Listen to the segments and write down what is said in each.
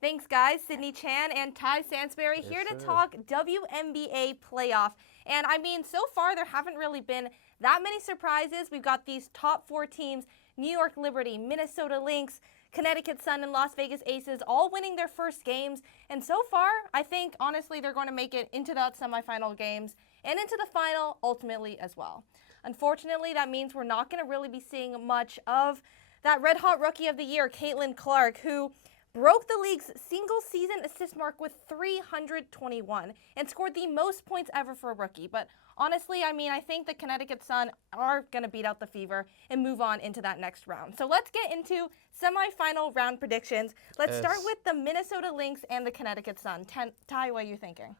Thanks, guys. Sydney Chan and Ty Sansbury Yes, here to sir. talk WNBA playoff. And I mean, so far there haven't really been that many surprises. We've got these top four teams: New York Liberty, Minnesota Lynx, Connecticut Sun, and Las Vegas Aces, all winning their first games. And so far, I think honestly they're going to make it into that semifinal games and into the final ultimately as well. Unfortunately, that means we're not going to really be seeing much of that red hot rookie of the year, Caitlin Clark, who broke the league's single season assist mark with 321 and scored the most points ever for a rookie. But honestly, I mean, I think the Connecticut Sun are going to beat out the Fever and move on into that next round. So let's get into semifinal round predictions. Let's start with the Minnesota Lynx and the Connecticut Sun. Ty, what are you thinking?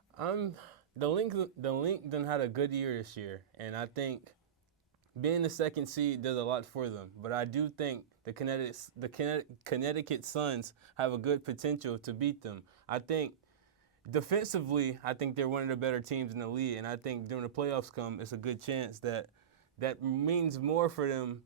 The Link done had a good year this year, and I think being the second seed does a lot for them. But I do think the Connecticut Suns have a good potential to beat them. I think defensively, I think they're one of the better teams in the league, and I think during the playoffs come, it's a good chance that means more for them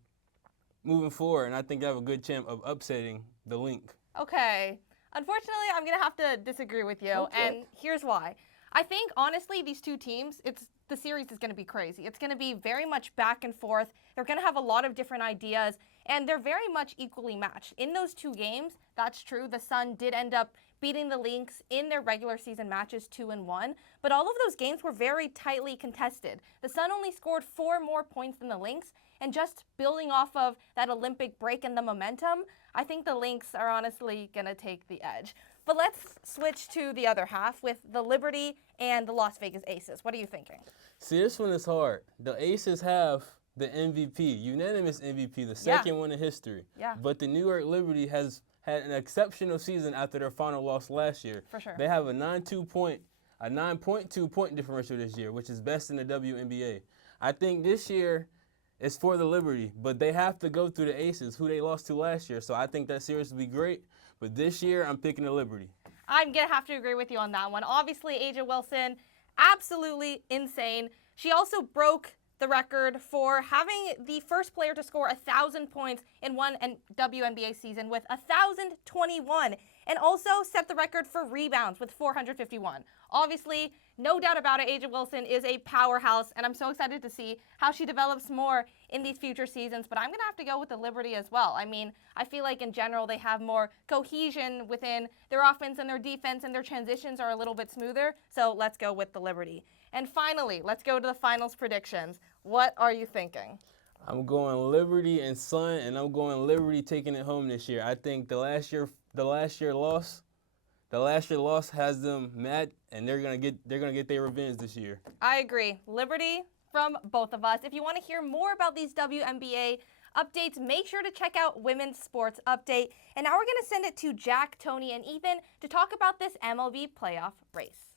moving forward, and I think they have a good chance of upsetting the Link. Okay. Unfortunately, I'm going to have to disagree with you, and here's why. I think, honestly, these two teams, the series is going to be crazy. It's going to be very much back and forth. They're going to have a lot of different ideas, and they're very much equally matched. In those two games, that's true. The Sun did end up beating the Lynx in their regular season matches 2-1, but all of those games were very tightly contested. The Sun only scored 4 more points than the Lynx, and just building off of that Olympic break and the momentum, I think the Lynx are honestly going to take the edge. But let's switch to the other half with the Liberty and the Las Vegas Aces. What are you thinking? See, this one is hard. The Aces have the MVP, unanimous MVP, the second one in history. Yeah. But the New York Liberty has had an exceptional season after their final loss last year. For sure. They have a 9.2 point differential this year, which is best in the WNBA. I think this year is for the Liberty, but they have to go through the Aces, who they lost to last year. So I think that series will be great. But this year, I'm picking the Liberty. I'm going to have to agree with you on that one. Obviously, A'ja Wilson, absolutely insane. She also broke the record for having the first player to score 1,000 points in one WNBA season with 1,021, and also set the record for rebounds with 451. Obviously, no doubt about it, A'ja Wilson is a powerhouse, and I'm so excited to see how she develops more in these future seasons. But I'm going to have to go with the Liberty as well. I mean, I feel like in general they have more cohesion within their offense and their defense, and their transitions are a little bit smoother. So let's go with the Liberty. And finally, let's go to the finals predictions. What are you thinking? I'm going Liberty and Sun, and I'm going Liberty taking it home this year. I think the last year loss has them mad, and they're gonna get their revenge this year. I agree. Liberty from both of us. If you want to hear more about these WNBA updates, make sure to check out Women's Sports Update. And now we're going to send it to Jack, Tony, and Ethan to talk about this MLB playoff race.